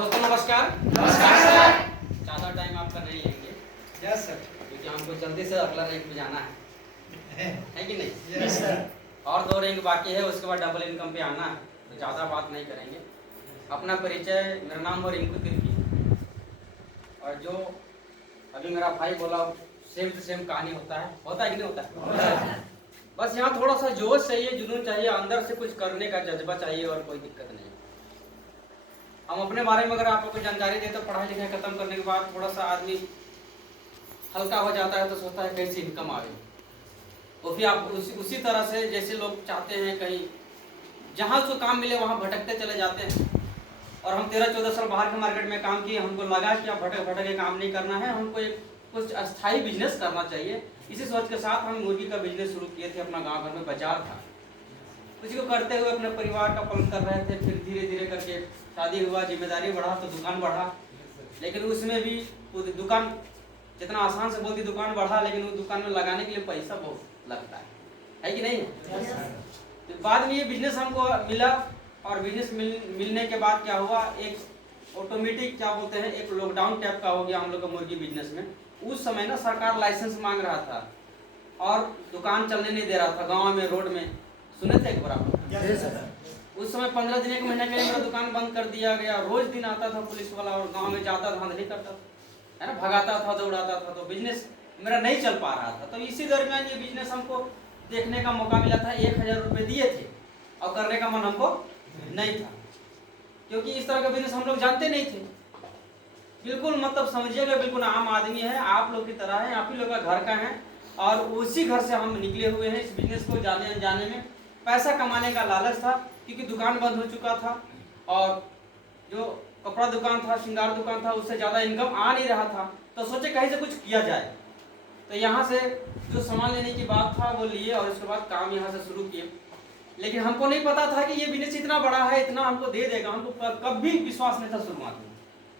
दोस्तों नमस्कार। नमस्कार सर। ज़्यादा टाइम आपका नहीं लेंगे यस सर। क्योंकि हमको जल्दी से अगला रैंक पे जाना है कि नहीं? Yes sir. और 2 रैंक बाकी है, उसके बाद डबल इनकम पे आना है, तो ज़्यादा बात नहीं करेंगे। अपना परिचय, मेरा नाम है रिंकू तिर्की, और जो अभी मेरा भाई बोला सेम टू सेम कहानी होता है कि नहीं होता है? बस यहाँ थोड़ा सा जोश चाहिए, जुनून चाहिए, अंदर से कुछ करने का जज्बा चाहिए, और कोई दिक्कत नहीं। हम अपने बारे में अगर आप लोग को जानकारी दें तो पढ़ाई लिखाई खत्म करने के बाद थोड़ा सा आदमी हल्का हो जाता है, तो सोचता है कहीं से इनकम आवे। तो फिर आप उसी तरह से जैसे लोग चाहते हैं कहीं जहाँ उसको काम मिले वहाँ भटकते चले जाते हैं। और हम 13-14 साल बाहर के मार्केट में काम किए, हमको लगा कि अब भटक भटक के काम नहीं करना है, हमको एक कुछ अस्थायी बिजनेस करना चाहिए। इसी सोच के साथ हम मुर्गी का बिजनेस शुरू किए थे। अपना गांव घर में बाजार था, उसी को करते हुए अपने परिवार का पालन कर रहे थे। फिर धीरे धीरे करके शादी हुआ, जिम्मेदारी बढ़ा तो दुकान बढ़ा, लेकिन उसमें भी दुकान जितना आसान से बोलती दुकान बढ़ा, लेकिन वो दुकान में लगाने के लिए पैसा बहुत लगता है कि नहीं? तो बाद में ये बिजनेस हमको मिला, और बिजनेस मिलने के बाद क्या हुआ, एक ऑटोमेटिक क्या बोलते हैं, एक लॉकडाउन टाइप का हो गया हम लोग का मुर्गी बिजनेस में। उस समय ना सरकार लाइसेंस मांग रहा था और दुकान चलने नहीं दे रहा था गाँव में, रोड में। सुने थे एक बार आप? उस समय 15 दिन 1 महीने के लिए मेरा दुकान बंद कर दिया गया। रोज दिन आता था पुलिस वाला और गांव में जाता था, धांधली करता था, है ना, भगाता था, दौड़ाता था, तो बिजनेस मेरा नहीं चल पा रहा था। तो इसी दरमियान ये बिजनेस हमको देखने का मौका मिला था। 1000 रुपये दिए थे और करने का मन हमको नहीं था, क्योंकि इस तरह का बिजनेस हम लोग जानते नहीं थे। बिल्कुल मतलब समझिएगा, बिल्कुल आम आदमी है, आप लोग की तरह है, आप ही लोग का घर का है, और उसी घर से हम निकले हुए हैं। इस बिजनेस को जाने अनजाने में पैसा कमाने का लालच था, क्योंकि दुकान बंद हो चुका था, और जो कपड़ा दुकान था, श्रृंगार दुकान था, उससे ज़्यादा इनकम आ नहीं रहा था। तो सोचे कहीं से कुछ किया जाए। तो यहाँ से जो सामान लेने की बात था वो लिए, और उसके बाद काम यहाँ से शुरू किए। लेकिन हमको नहीं पता था कि ये बिजनेस इतना बड़ा है, इतना हमको दे देगा। हमको कभी विश्वास नहीं था, शुरुआत में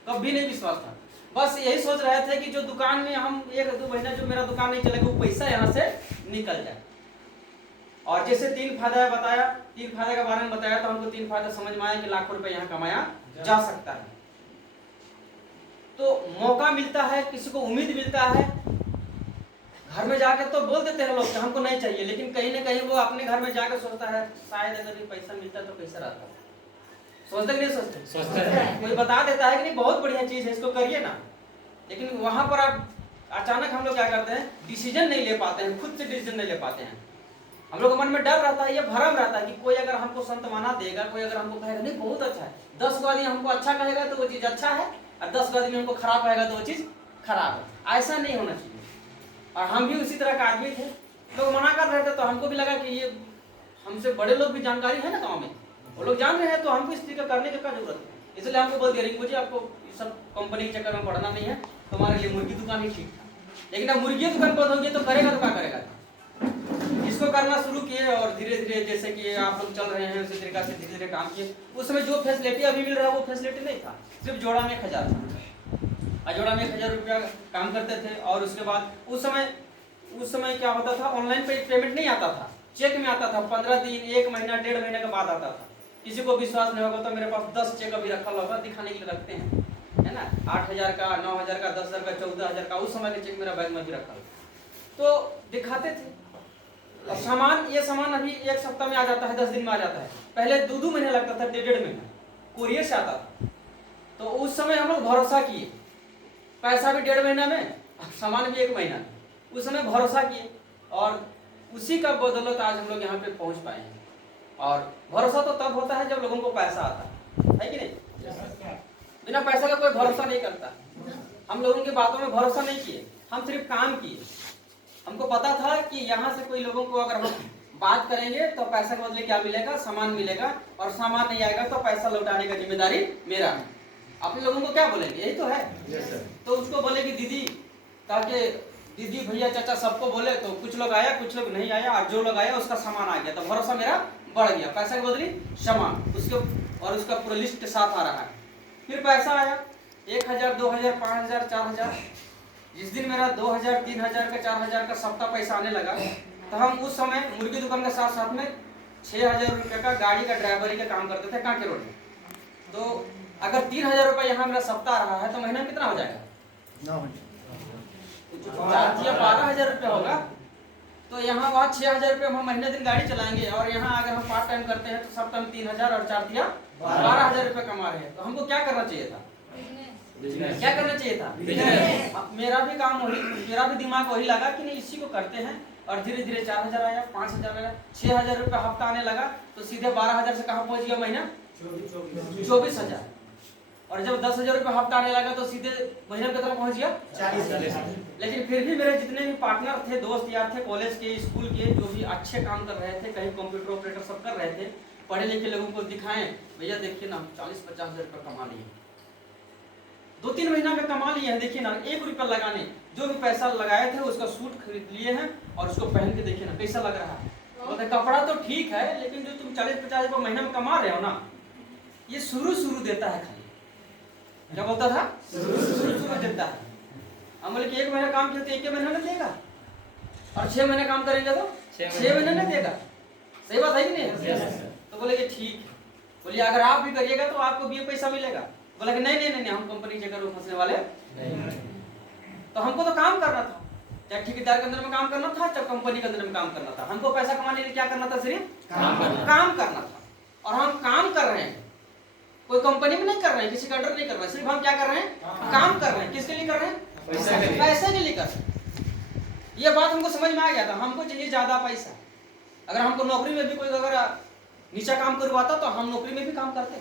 कभी नहीं विश्वास था। बस यही सोच रहे थे कि जो दुकान में हम 1-2 महीना जो मेरा दुकान नहीं चलेगा, वो पैसा यहाँ से निकल जाए। और जैसे 3 फायदा बताया, 3 फायदा के बारे में बताया, तो हमको 3 फायदा समझ में आया कि लाखों रुपए यहाँ कमाया जा सकता है। तो मौका मिलता है, किसी को उम्मीद मिलता है। घर में जाकर तो बोल देते हैं लोग कि हमको नहीं चाहिए, लेकिन कहीं ना कहीं वो अपने घर में जाकर सोचता है शायद अगर भी पैसा मिलता तो कैसा रहता। सोचते नहीं सोचते हैं। कोई बता देता है कि नहीं बहुत बढ़िया चीज है, इसको करिए ना, लेकिन वहां पर आप अचानक हम लोग क्या करते हैं, डिसीजन नहीं ले पाते हैं, खुद से डिसीजन नहीं ले पाते हैं। हम लोग के मन में डर रहता है, ये भरम रहता है कि कोई अगर हमको संतवाना देगा, कोई अगर हमको कहेगा नहीं बहुत अच्छा है, 10 गो आदमी हमको अच्छा कहेगा तो वो चीज अच्छा है, और 10 गो आदमी हमको खराब कहेगा तो वो चीज खराब है। ऐसा नहीं होना चाहिए। और हम भी उसी तरह का आदमी थे, लोग मना कर रहे थे, तो हमको भी लगा कि ये हमसे बड़े लोग भी जानकारी है ना गाँव में, वो लोग जान रहे हैं, तो हमको इस तरीके करने की क्या जरूरत है। इसलिए हमको बोल दिया रिंकू जी आपको ये सब कंपनी के चक्कर में पढ़ना नहीं है, तुम्हारे लिए मुर्गी दुकान ही ठीक था। लेकिन अब मुर्गी दुकान बंद होगी तो करेगा तो क्या करेगा। इसको करना शुरू किए, और धीरे धीरे जैसे कि आप लोग चल रहे हैं उसी तरीका से धीरे धीरे काम किए। उस समय जो फैसिलिटी अभी मिल रहा है वो फैसिलिटी नहीं था, सिर्फ जोड़ा में 1000 था, जोड़ा में 1000 रुपया काम करते थे। और उसके बाद उस समय क्या होता था, ऑनलाइन पेमेंट नहीं आता था, चेक में आता था। 15 दिन 1 महीना 1.5 महीने के बाद आता था। किसी को विश्वास नहीं होगा तो मेरे पास 10 चेक अभी रखा होगा, दिखाने के लिए रखते हैं, है ना, 8000 का, 9000 का, 10000 का, 14000 का, उस समय के चेक मेरा बैग में भी रखा, तो दिखाते थे। और ये सामान अभी 1 सप्ताह में आ जाता है, 10 दिन में आ जाता है। पहले 2-2 महीने लगता था, 1.5 महीना कुरियर से आता था। तो उस समय हम लोग भरोसा किए, पैसा भी 1.5 महीना में, सामान भी 1 महीना में। उस समय भरोसा किए, और उसी का बदौलत आज हम लोग यहाँ पे पहुँच पाए हैं। और भरोसा तो तब होता है जब लोगों को पैसा आता है कि नहीं। बिना पैसा का कोई भरोसा नहीं करता। हम लोगों की बातों में भरोसा नहीं किए, हम सिर्फ काम किए। हमको पता था कि यहाँ से कोई लोगों को अगर हम बात करेंगे तो पैसा के बदले क्या मिलेगा, सामान मिलेगा, और सामान नहीं आएगा तो पैसा लौटाने का जिम्मेदारी मेरा है। आप लोगों को क्या बोलेंगे, यही तो है। तो उसको बोले कि दीदी, ताकि दीदी भैया चाचा सबको बोले, तो कुछ लोग आया, कुछ लोग नहीं आया, और जो लोग आया उसका सामान आ गया, तो भरोसा मेरा बढ़ गया। पैसा के बदले सामान उसके, और उसका पूरा लिस्ट के साथ आ रहा है। फिर पैसा आया 1000, 2000, 5000, 4000। जिस दिन मेरा 2000, 3000 का, 4000 का सप्ताह पैसा आने लगा, तो हम उस समय मुर्गी दुकान के साथ में 6000 रुपये का गाड़ी का ड्राइवरी का काम करते थे कांके रोड में। तो अगर 3,000 रुपये यहाँ मेरा सप्ताह रहा है तो महीना में कितना हो जाएगा? 12,000 रुपये होगा। तो यहाँ वहाँ 6,000 रुपये हम महीने दिन गाड़ी चलाएंगे, और यहाँ अगर हम पार्ट टाइम करते हैं तो सप्ताह में 3,000 और 4 दिया 12,000 रुपये कमा रहे हैं। तो हमको क्या करना चाहिए था? क्या करना चाहिए था? मेरा भी दिमाग वही लगा कि नहीं, इसी को करते हैं। और धीरे धीरे 4,000 आया, 5,000 आया, 6,000 रुपये हफ्ता आने लगा। तो सीधे 12,000 से कहाँ पहुंच गया महीना? 24,000। और जब 10,000 रुपये हफ्ता आने लगा तो सीधे महीने में कितना पहुंच गया? 40,000। लेकिन फिर भी मेरे जितने भी पार्टनर थे, दोस्त यार थे, कॉलेज के, स्कूल के, जो भी अच्छे काम कर रहे थे, कहीं कंप्यूटर ऑपरेटर सब कर रहे थे, पढ़े लिखे लोगों को दिखाएं, भैया देखिए ना 40-50,000 रुपये कमा लिए, 2-3 महीना में कमा लिए हैं। देखिए ना, 1 रुपया लगाने जो भी पैसा लगाए थे उसका सूट खरीद लिए हैं, और उसको पहन के देखिए ना कैसा लग रहा है। बोलते कपड़ा तो ठीक है, लेकिन जो तुम 40-50 रुपये महीना में कमा रहे हो ना, ये शुरू देता है खाली। क्या बोलता था? शुरू देता है। हम बोले कि 1 महीना काम किया तो 1 महीना नहीं देगा, और 6 महीने काम करेंगे तो 6 महीने नहीं देगा। सही बात है कि नहीं? तो बोले कि ठीक है। बोलिए अगर आप भी करिएगा तो आपको भी पैसा मिलेगा। बोला कि नहीं, हम कंपनी के चक्कर में फंसने वाले नहीं। तो हमको तो काम करना था, चाहे ठेकेदार के अंदर में काम करना था, चाहे कंपनी के अंदर में काम करना था। हमको पैसा कमाने के लिए क्या करना था? सिर्फ काम करना था। और हम काम कर रहे हैं, कोई कंपनी में नहीं कर रहे हैं, किसी का अंडर नहीं कर रहे हैं, सिर्फ हम क्या कर रहे हैं? काम कर रहे हैं। किसके लिए कर रहे हैं? पैसे के लिए कर रहे हैं। ये बात हमको समझ में आ गया था। हमको चाहिए ज्यादा पैसा। अगर हमको नौकरी में भी कोई अगर नीचा काम करवाता तो हम नौकरी में भी काम करते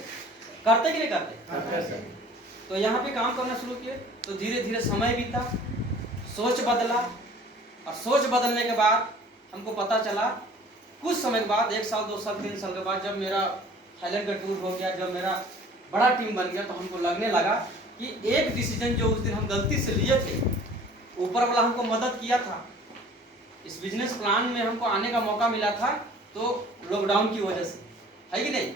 कि नहीं करते? तो यहाँ पे काम करना शुरू किए तो धीरे धीरे समय बीता, सोच बदला, और सोच बदलने के बाद हमको पता चला कुछ समय के बाद, 1 साल 2 साल 3 साल के बाद, जब मेरा थाईलैंड का टूर हो गया, जब मेरा बड़ा टीम बन गया, तो हमको लगने लगा कि एक डिसीजन जो उस दिन हम गलती से लिए थे, ऊपर वाला हमको मदद किया था। इस बिजनेस प्लान में हमको आने का मौका मिला था तो लॉकडाउन की वजह से, है कि नहीं?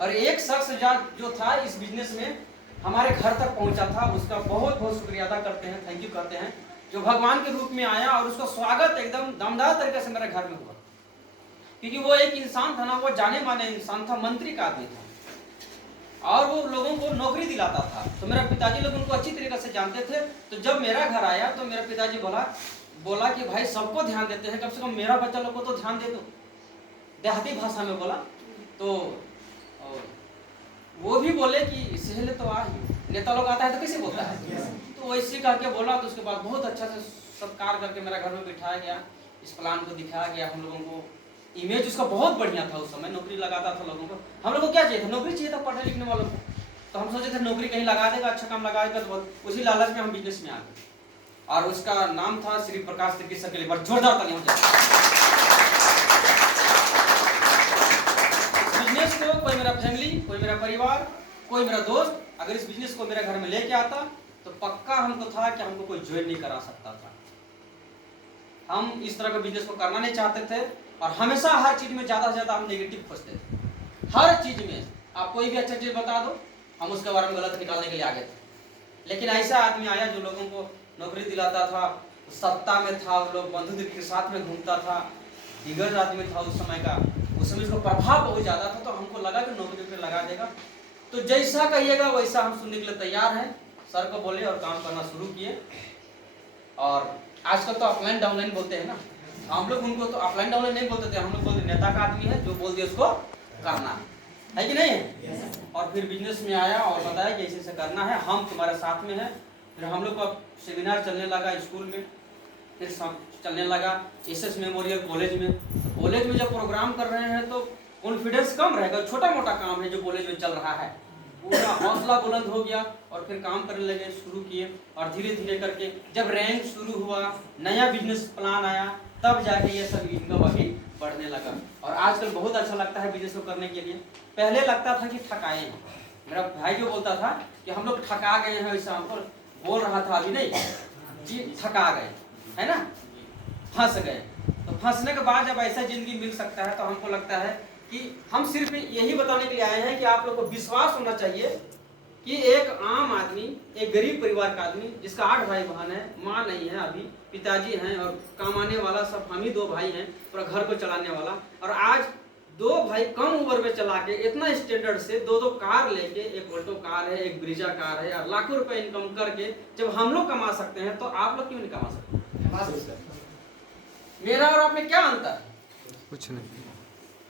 और एक शख्स जो था इस बिजनेस में हमारे घर तक पहुंचा था, उसका बहुत बहुत शुक्रिया अदा करते हैं, थैंक यू कहते हैं, जो भगवान के रूप में आया और उसका स्वागत एकदम दमदार तरीके से मेरे घर में हुआ। क्योंकि वो एक इंसान था ना, वो जाने माने इंसान था, मंत्री का आदमी था, और वो लोगों को नौकरी दिलाता था। तो मेरा पिताजी लोग उनको अच्छी तरीके से जानते थे। तो जब मेरा घर आया तो मेरा पिताजी बोला कि भाई सबको ध्यान देते हैं, कम से कम मेरा बच्चा लोग को तो ध्यान दे दो, देहाती भाषा में बोला। तो वो भी बोले कि सहले तो आ ही, नेता लोग आता है तो कैसे बोलता है, तो वैसे कह के बोला। तो उसके बाद बहुत अच्छा से सत्कार करके मेरा घर में बिठाया गया, इस प्लान को दिखाया गया। हम लोगों को इमेज उसका बहुत बढ़िया था, उस समय नौकरी लगाता था लोगों को। हम लोग को क्या चाहिए था? नौकरी चाहिए था पढ़ने लिखने वालों को। तो हम सोचे थे नौकरी कहीं लगा देगा, अच्छा काम लगाएगा, तो उसी लालच में हम बिजनेस में आ गए। और उसका नाम था श्री प्रकाश चिकित्सा के लिए। बड़ा जोरदार तालियां हो जाए। बिजनेस को कोई मेरा फैमिली, कोई मेरा परिवार, कोई मेरा दोस्त अगर इस बिजनेस को मेरे घर में लेके आता तो पक्का हमको था कि हमको कोई ज्वाइन नहीं करा सकता था। हम इस तरह का बिजनेस को करना नहीं चाहते थे, और हमेशा हर चीज में ज्यादा से ज्यादा हम नेगेटिव खोजते थे। हर चीज में आप कोई भी अच्छा चीज बता दो, हम उसके बारे में गलत निकालने के लिए आगे थे। लेकिन ऐसा आदमी आया जो लोगों को नौकरी दिलाता था, सत्ता में था, वो लोग बंधुत्व के साथ में घूमता था, दिग्गज आदमी था उस समय का, उस समय उसका प्रभाव बहुत ज्यादा था। तो हमको लगा कि नौकरी पे लगा देगा। तो जैसा कहिएगा वैसा हम सुनने के लिए तैयार हैं। सर को बोले और काम करना शुरू किए। और आजकल तो ऑफलाइन डाउनलाइन बोलते हैं ना, हम लोग उनको तो ऑफलाइन डाउनलाइन नहीं बोलते थे, हम लोग बोलते नेता का आदमी है, जो बोल दिया उसको करना है कि नहीं है। और फिर बिजनेस में आया और बताया कि ऐसे करना है, हम तुम्हारे साथ में है। फिर हम लोग का सेमिनार चलने लगा स्कूल में, फिर चलने लगा एसएस मेमोरियल कॉलेज में। तो कॉलेज में जब प्रोग्राम कर रहे हैं तो कॉन्फिडेंस कम रहेगा, छोटा मोटा काम है जो कॉलेज में चल रहा है, पूरा हौसला बुलंद हो गया और फिर काम करने लगे, शुरू किए। और धीरे धीरे करके जब रैंक शुरू हुआ, नया बिजनेस प्लान आया, तब जाके ये सब इनकम अभी बढ़ने लगा। और आजकल बहुत अच्छा लगता है बिजनेस को करने के लिए। पहले लगता था कि थकाए हैं, मेरा भाई जो बोलता था कि हम लोग थका गए हैं, वैसा हमको बोल रहा था अभी नहीं जी, थका गए है ना, फंस गए। तो फंसने के बाद जब ऐसा जिंदगी मिल सकता है तो हमको लगता है कि हम सिर्फ यही बताने के लिए आए हैं कि आप लोग को विश्वास होना चाहिए कि एक आम आदमी, एक गरीब परिवार का आदमी जिसका 8 भाई बहन है, माँ नहीं है, अभी पिताजी हैं और कमाने वाला सब हम ही 2 भाई हैं, पूरा घर को चलाने वाला, और आज दो भाई कम उम्र में चला के इतना स्टैंडर्ड से दो कार लेके, एक ऑल्टो कार है, एक ब्रीजा कार है, और लाखों रुपए इनकम करके जब हम लोग कमा सकते हैं तो आप लोग क्यों नहीं कमा सकते? मेरा और आप में क्या अंतर है? कुछ नहीं।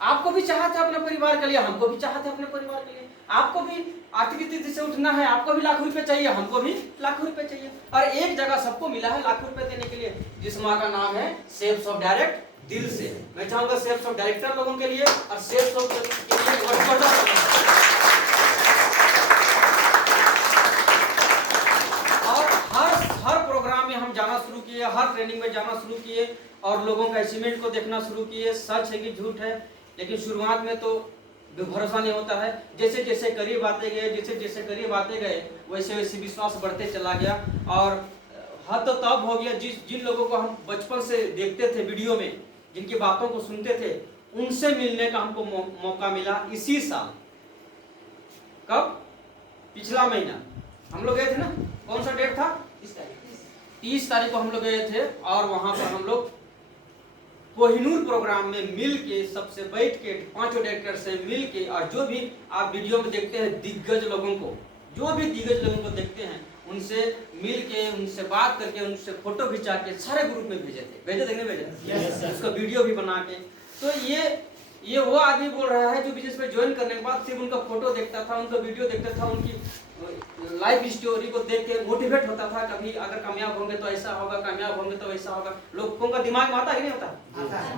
आपको भी चाहते अपने परिवार के लिए, हमको भी चाहते अपने परिवार के लिए। आपको भी आर्थिक स्थिति से उठना है, आपको भी लाखों रुपए चाहिए, हमको भी लाखों रुपए चाहिए, और एक जगह सबको मिला है लाखों रुपए देने के लिए, जिस माँ का नाम है सेल्स ऑफ डायरेक्ट दिल से। मैं चाहूंगा सेल्स ऑफ डायरेक्टर लोगों के लिए और सेल्स ऑफ के लिए हर प्रोग्राम में हम जाना शुरू किए, हर ट्रेनिंग में जाना शुरू किए और लोगों का अचीवमेंट को देखना शुरू किए, सच है कि झूठ है। लेकिन शुरुआत में तो भरोसा नहीं होता है, जैसे जैसे करीब आते गए, जैसे जैसे करीब आते गए वैसे वैसे विश्वास बढ़ते चला गया। और हद तो तब हो गया जिन लोगों को हम बचपन से देखते थे वीडियो में, जिनकी बातों को सुनते थे, उनसे मिलने का हमको मौका मिला इसी साल। कब? पिछला महीना हम लोग गए थे ना, कौन सा डेट था? 30 तारीख को हम लोग गए थे, और वहां पर हम लोग कोहिनूर प्रोग्राम में मिल के, सबसे बैठ के, 5 डायरेक्टर से मिल के, और जो भी आप वीडियो में देखते हैं दिग्गज लोगों को, जो भी दिग्गज लोगों को देखते हैं, उनसे मिल के, उनसे बात करके, उनसे फोटो खिंचा के सारे ग्रुप में भेजे थे, भेजे उसका वीडियो भी बना के। तो ये वो आदमी बोल रहा है जो बिजनेस में ज्वाइन करने के बाद सिर्फ उनका फोटो देखता था, उनका वीडियो देखता था, उनकी लाइफ स्टोरी को देख के मोटिवेट होता था। कभी अगर कामयाब होंगे तो ऐसा होगा, कामयाब होंगे तो ऐसा होगा। लोगों का दिमाग में आता है कि नहीं होता?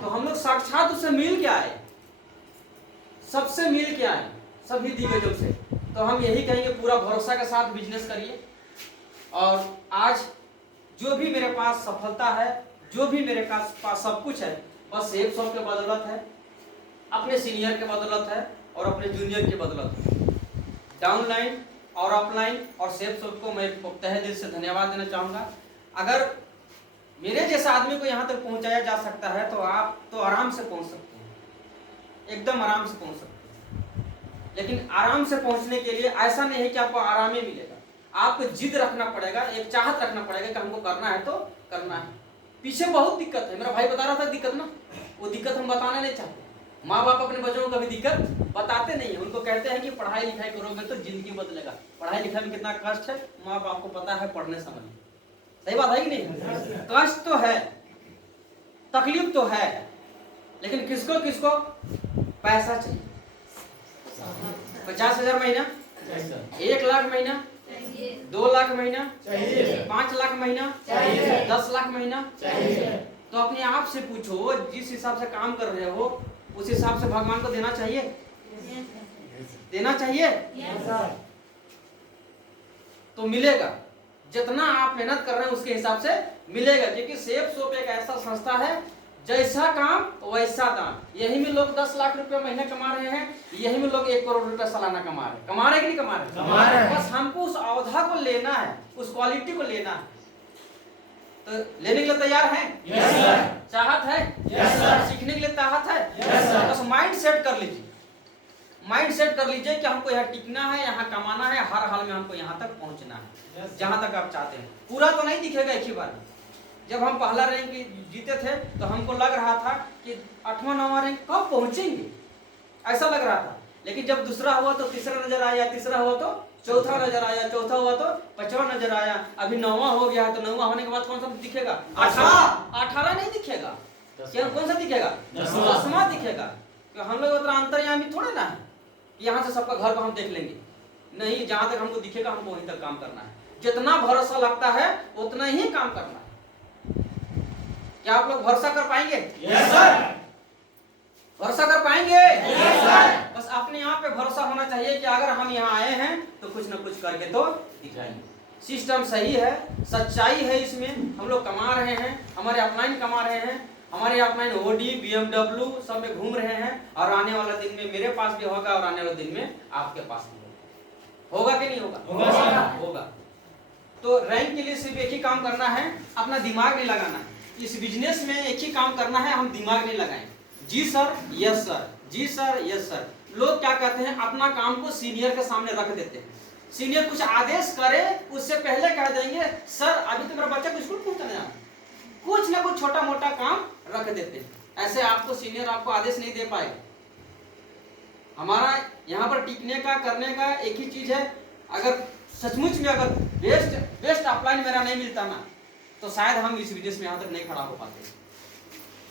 तो हम लोग साक्षात उससे मिल के आए, सबसे मिल के आए, सभी दिग्गजों से। तो हम यही कहेंगे, पूरा भरोसा के साथ बिजनेस करिए। और आज जो भी मेरे पास सफलता है, जो भी मेरे पास सब कुछ है, बस एक सौ के बदौलत है, अपने सीनियर के बदौलत है और अपने जूनियर के बदौलत है। डाउनलाइन और अपलाइन और सेफ शॉप को मैं तहे दिल से धन्यवाद देना चाहूँगा। अगर मेरे जैसा आदमी को यहाँ तक पहुँचाया जा सकता है तो आप तो आराम से पहुँच सकते हैं, एकदम आराम से पहुँच सकते हैं। लेकिन आराम से पहुँचने के लिए ऐसा नहीं है कि आपको आराम ही मिलेगा, आपको जिद रखना पड़ेगा, एक चाहत रखना पड़ेगा कि हमको करना है तो करना है। पीछे बहुत दिक्कत है, मेरा भाई बता रहा था दिक्कत ना, वो दिक्कत हम बताना नहीं चाहते। माँ बाप अपने बच्चों को कभी दिक्कत बताते नहीं है, उनको कहते हैं कि पढ़ाई लिखाई करोगे तो जिंदगी बदलेगा। पढ़ाई लिखाई में कितना कष्ट है माँ बाप को पता है, पढ़ने समय। सही बात है कि नहीं? कष्ट तो है, तकलीफ तो है, लेकिन किसको किसको पैसा चाहिए? 50,000 महीना, 1 लाख महीना, 2 लाख महीना, 5 लाख महीना, 10 लाख महीना। तो अपने आप से पूछो, जिस हिसाब से काम कर रहे हो उस हिसाब से भगवान को देना चाहिए, देना चाहिए। तो मिलेगा, जितना आप मेहनत कर रहे हैं उसके हिसाब से मिलेगा। क्योंकि सेफ शॉप एक ऐसा संस्था है, जैसा काम वैसा दाम। यही में लोग 10 लाख रुपए महीने कमा रहे हैं, यही में लोग 1 करोड़ रुपए सालाना कमा रहे हैं। कमा रहे कि नहीं कमा रहे? कमा रहे हैं। बस हमको उस अवधा को लेना है, उस क्वालिटी को लेना है। तो लेने के लिए तैयार हैं? Yes sir. चाहत है? Yes sir. सीखने के लिए चाहत है? Yes sir. बस माइंड सेट कर लीजिए, माइंड सेट कर लीजिए कि हमको यहाँ टिकना है, यहाँ कमाना है, हर हाल में हमको यहाँ तक पहुँचना है, जहाँ तक आप चाहते हैं। पूरा तो नहीं दिखेगा एक ही बार में। जब हम पहला रैंक जीते थे तो हमको लग रहा था कि 8वां 9वां रैंक कब पहुँचेंगे, ऐसा लग रहा था। लेकिन जब दूसरा हुआ तो तीसरा नजर आया, तीसरा हुआ तो चौथा नजर आया, चौथा हुआ तो 5वां नजर आया, अभी 9वां हो गया है। तो 9वां होने के बाद कौन सा दिखेगा? 18 नहीं दिखेगा, क्या कौन सा दिखेगा? 10वां दिखेगा। तो हम लोग उतना अंतर्यामी थोड़े ना है, यहाँ से सबका घर को हम देख लेंगे, नहीं। जहाँ तक हमको दिखेगा हमको वहीं तक काम करना है। जितना भरोसा लगता है उतना ही काम करना है। क्या आप लोग भरोसा कर पाएंगे? Yes sir. भरोसा कर पाएंगे? Yes sir. बस अपने आप पे भरोसा होना चाहिए कि अगर हम यहाँ आए हैं तो कुछ ना कुछ करके तो दिखाएंगे। सिस्टम सही है, सच्चाई है, इसमें हम लोग कमा रहे हैं, हमारे अपलाइन कमा रहे हैं, हमारे अपलाइन ओडी BMW सब में घूम रहे हैं। और आने वाला दिन में मेरे पास भी होगा और आने वाले दिन में आपके पास भी होगा। होगा कि नहीं होगा? होगा। तो रैंक के लिए सिर्फ एक ही काम करना है, अपना दिमाग नहीं लगाना है। इस बिजनेस में एक ही काम करना है, हम दिमाग नहीं लगाएं। जी सर, यस सर, जी सर, यस सर। लोग क्या कहते हैं, अपना काम को सीनियर के सामने रख देते हैं। सीनियर कुछ आदेश करे उससे पहले कह देंगे सर अभी तो मेरा बच्चा को स्कूल पहुंचाने जाना, कुछ ना कुछ छोटा मोटा काम रख देते हैं। ऐसे आपको सीनियर आपको आदेश नहीं दे पाएगा, हमारा यहाँ पर टिकने का करने का एक ही चीज है, अगर सचमुच में अगर बेस्ट ऑफलाइन मेरा नहीं मिलता ना तो शायद हम इस विदेश में यहाँ तक नहीं खड़ा हो पाते।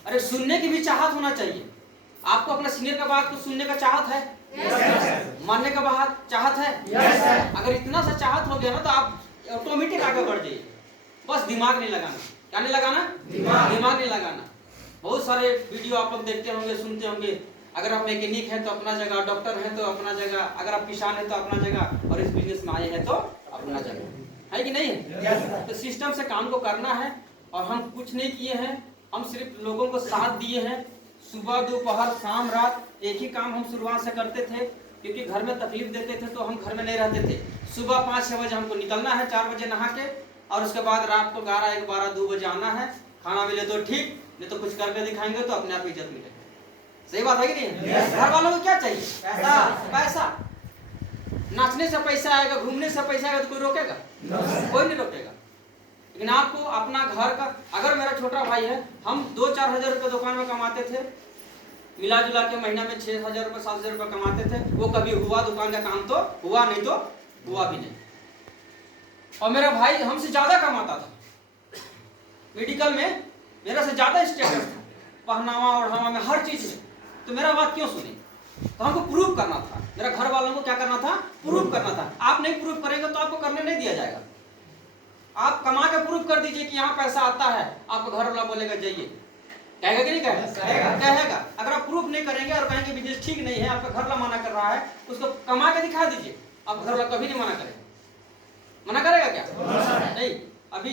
अरे सुनने की भी चाहत होना चाहिए। आपको अपना सीनियर का बात को सुनने का चाहत है, मानने का बात चाहत है। अगर इतना सा चाहत हो गया ना तो आप ऑटोमेटिक आगे बढ़ जाइए। बस दिमाग नहीं लगाना। क्या नहीं लगाना? दिमाग नहीं लगाना। बहुत सारे वीडियो आप लोग देखते होंगे, सुनते होंगे। अगर आप मैकेनिक हैं तो अपना जगह, डॉक्टर हैं तो अपना जगह, अगर आप किसान हैं तो अपना जगह, और इस बिजनेस में आए हैं तो अपना जगह, है कि नहीं है? तो सिस्टम से काम को करना है। और हम कुछ नहीं किए हैं, हम सिर्फ लोगों को साथ दिए हैं। सुबह दोपहर शाम रात एक ही काम हम शुरुआत से करते थे, क्योंकि घर में तकलीफ देते थे तो हम घर में नहीं रहते थे। सुबह 5-6 बजे हमको निकलना है, 4 बजे नहा के, और उसके बाद रात को 11, 1, 12, 2 बजे आना है। खाना मिले तो ठीक, नहीं तो कुछ करके दिखाएंगे तो अपने आप इज्जत मिलेगी। सही बात है कि नहीं? घर वालों को क्या चाहिए? पैसा। नाचने से पैसा आएगा, घूमने से पैसा आएगा तो कोई रोकेगा? कोई नहीं रोकेगा। लेकिन आपको अपना घर का, अगर मेरा छोटा भाई है, हम 2-4 हजार रुपये दुकान में कमाते थे, मिला जुला के महीना में 6,000 रुपये 7,000 रुपये कमाते थे। वो कभी हुआ दुकान का काम तो हुआ, नहीं तो हुआ भी नहीं। और मेरा भाई हमसे ज्यादा कमाता था, मेडिकल में मेरा से ज्यादा स्टेटस था, पहनावा और हवा में हर चीज में। तो मेरा बात क्यों सुनी? तो हमको प्रूव करना था। मेरा घर वालों को क्या करना था? प्रूव करना था। आप नहीं प्रूव करेंगे तो आपको करने नहीं दिया जाएगा। आप कमा के प्रूव कर दीजिए कि यहाँ पैसा आता है, आपको घर वाला बोलेगा जाइए। कहेगा कि नहीं कहेगा? अगर आप प्रूफ नहीं करेंगे और कहेंगे बिजनेस ठीक नहीं है, आपका घर वाला मना कर रहा है, उसको कमा के दिखा दीजिए, आप घर वाला कभी नहीं मना करेगा। मना करेगा क्या? नहीं। अभी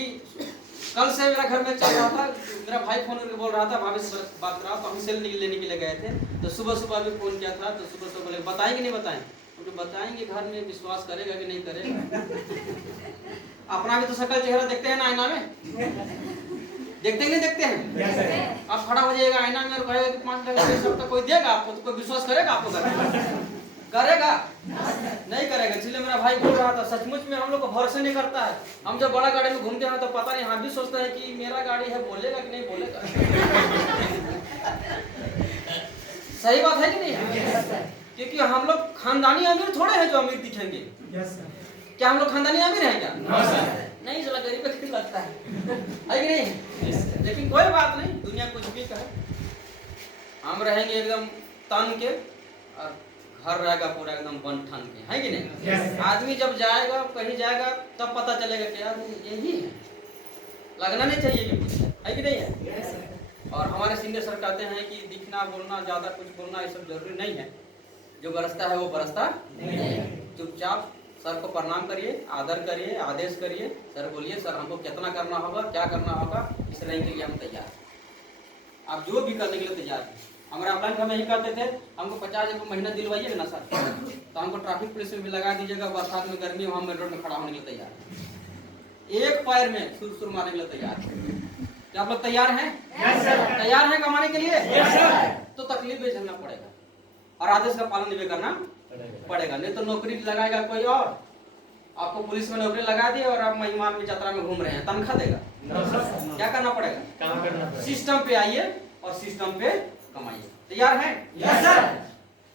कल से मेरा घर में चल रहा था, मेरा भाई फोन करके बोल रहा था, भाभी से बात कर रहा था, हम सेल लेने के लिए गए थे। तो सुबह सुबह भी फोन किया था, तो सुबह सुबह बोले बताएंगे नहीं बताएं? तो बताएंगे, घर में विश्वास करेगा कि नहीं करेगा? अपना भी तो शकल चेहरा देखते हैं ना आईना में, देखते नहीं देखते हैं? आप खड़ा हो जाएगा आईना में और कहेगा कि 5 लाख तक कोई देगा आपको, तो कोई विश्वास करेगा आपको? करेगा? नहीं करेगा। इसलिए मेरा भाई बोल रहा था, सचमुच में हम लोग को भरोसा नहीं करता है। हम जब बड़ा गाड़ी में घूमते हैं तो पता नहीं, हम भी सोचते हैं कि मेरा गाड़ी है, बोलेगा कि नहीं बोलेगा। सही बात है कि नहीं? क्योंकि हम लोग खानदानी अमीर थोड़े हैं जो अमीर दिखेंगे। क्या हम लोग खानदानी अमीर हैं क्या? नहीं, चला गरीब पे लगता है कि नहीं? लेकिन कोई बात नहीं, दुनिया कुछ भी कहे, हम रहेंगे एकदम तन के और घर रहेगा पूरा एकदम बन ठन के, है कि नहीं? आदमी जब जाएगा कहीं जाएगा तब पता चलेगा कि यार यही है। लगना नहीं चाहिए कि कुछ है कि नहीं है? और हमारे सीनियर सर कहते हैं कि दिखना बोलना, ज्यादा कुछ बोलना ये सब जरूरी नहीं है। जो बरसता है वो बरसता नहीं है। चुपचाप सर को प्रणाम करिए, आदर करिए, आदेश करिए। सर बोलिए सर हमको कितना करना होगा, क्या करना होगा, इस रैंक के लिए हम तैयार हैं। आप जो भी करने के लिए तैयार हैं। हमारे ऑफलाइन हम यही कहते थे, हमको 50 रुपये महीना दिलवाइएगा ना सर, तो हमको ट्रैफिक पुलिस में भी लगा दीजिएगा, बरसात में गर्मी में हम मेन रोड में खड़ा होने के लिए तैयार हैं। एक पैर में सुर मारने के लिए तैयार हैं। क्या आप लोग तैयार हैं? तैयार हैं कमाने के लिए? तो तकलीफ भी झेलना पड़ेगा और आदेश का पालन भी करना पड़ेगा। नहीं तो नौकरी लगाएगा कोई और, आपको पुलिस में नौकरी लगा दी और आप महिमान में यात्रा में घूम रहे हैं, तनख्वाह देगा? क्या करना पड़ेगा? काम करना पड़ेगा। सिस्टम पे आइए और सिस्टम पे कमाइए। तैयार हैं? Yes sir.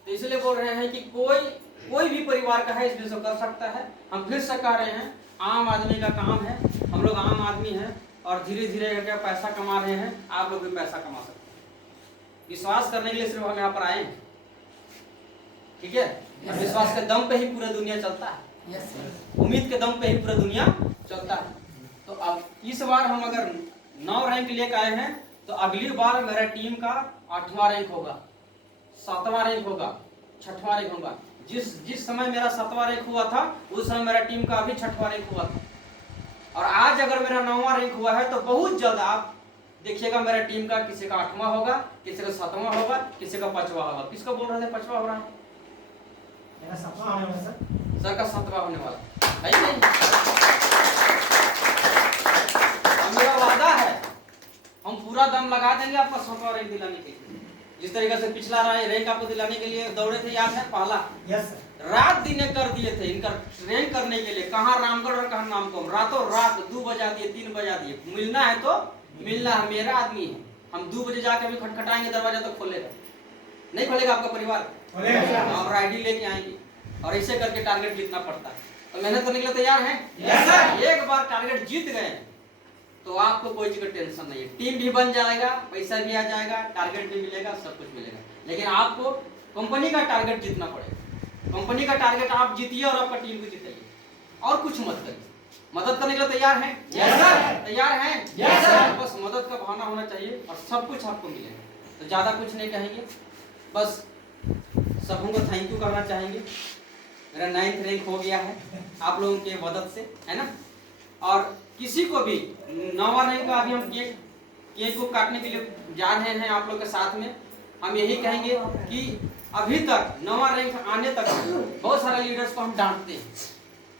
तो इसलिए बोल रहे हैं कि कोई भी परिवार का है इस बिजनेस कर सकता है। हम फिर से कह रहे हैं, आम आदमी का काम है, हम लोग आम आदमी हैं और धीरे धीरे करके पैसा कमा रहे हैं। आप लोग भी पैसा कमा सकते हैं। विश्वास करने के लिए सिर्फ हम यहाँ पर आए, ठीक है? विश्वास के दम पे ही पूरा दुनिया चलता है। उम्मीद के दम पे ही पूरा दुनिया चलता है। तो अब इस बार हम अगर 9 रैंक लेकर आए हैं तो अगली बार मेरा टीम का 8वां रैंक होगा, 7वां रैंक होगा, 6वां रैंक होगा। जिस समय मेरा 7वां रैंक हुआ था उस समय मेरा टीम का अभी 6वां रैंक हुआ था। और आज अगर मेरा 9वां रैंक हुआ है तो बहुत जल्द आप देखिएगा मेरा टीम का किसी का 8वां होगा, किसी का 7वां होगा, किसी का 5वां होगा। किसका बोल रहे थे 5वां हो रहा है? मेरा 7वां होने वाला सर का 7वां होने वाला है ही नहीं। मेरा वादा है हम पूरा दम लगा देंगे आपका 7वां रैंक दिलाने के लिए। जिस तरीके से पिछला रैंक आपको दिलाने के लिए दौड़े थे, याद है? पहला रात दिन कर दिए थे इनका रैंक करने के लिए। कहाँ रामगढ़ और कहाँ नामकोम, रातों रात 2 बजा दिए, 3 बजा दिए। मिलना है तो मिलना है, मेरा आदमी है। हम 2 बजे जाके भी खटखटाएंगे दरवाजा तो खोलेगा नहीं? खोलेगा आपका परिवार? और आईडी लेके आएंगे और ऐसे करके टारगेट जीतना पड़ता है। तो मेहनत करने के लिए तैयार हैं? Yes sir. एक बार टारगेट जीत गए तो आपको कोई चीज का टेंशन नहीं है। टीम भी बन जाएगा, पैसा भी आ जाएगा, टारगेट भी मिलेगा, सब कुछ मिलेगा। लेकिन आपको कंपनी का टारगेट जीतना पड़ेगा। कंपनी का टारगेट आप जीतिए और आपका टीम को जिताइए और कुछ मत करिए। मदद करने के लिए तैयार हैं? Yes sir. तैयार हैं? Yes sir. बस मदद का भावना होना चाहिए और सब कुछ आपको मिलेगा। तो ज्यादा कुछ नहीं कहेंगे, बस सबको थैंक यू करना चाहेंगे। मेरा 9th रैंक हो गया है आप लोगों के मदद से, है ना। और किसी को भी 9वां रैंक का अभी हम केक को काटने के लिए जा रहे हैं आप लोग के साथ में। हम यही कहेंगे कि अभी तक 9वां रैंक आने तक बहुत सारे लीडर्स को हम डांटते हैं,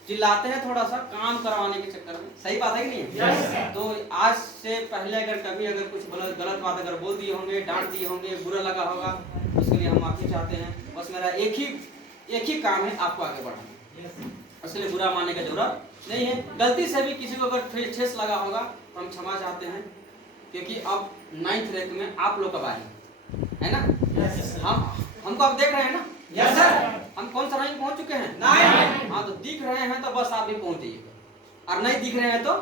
चिल्लाते हैं थोड़ा सा काम करवाने के चक्कर में। सही बात है कि नहीं? Yes sir. तो आज से पहले अगर कभी अगर कुछ गलत बात अगर बोल दिए होंगे, डांट दिए होंगे, बुरा लगा होगा, उसके लिए हम माफी चाहते हैं। बस मेरा एक ही काम है, आपको आगे बढ़ाना। उसके लिए बुरा मानने की जरूरत नहीं है। गलती से भी किसी को अगर ठेस लगा होगा तो हम क्षमा चाहते हैं, क्योंकि अब 9th रैंक में आप लोग का बारी है ना। हमको आप देख रहे हैं ना? Yes sir. हम कौन सा रैंक पहुंच चुके हैं? 9। हाँ, तो दिख रहे हैं तो बस आप भी पहुंच जाइए, और नहीं दिख रहे हैं तो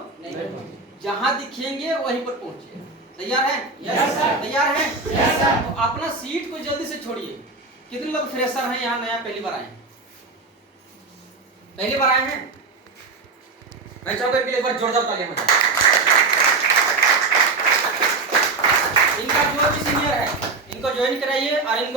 जहां दिखेंगे वहीं पर पहुंचिए। तैयार हैं? Yes sir. तैयार हैं? Yes sir. तो अपना सीट को जल्दी से छोड़िए। कितने लोग फ्रेशर हैं यहाँ, नया पहली बार आए हैं? पहली बार आए हैं? मैं चाहूंगा कि एक बार जोरदार तालियां बजाएं। इनका जो भी सीनियर है इनको ज्वाइन कराइए और इनको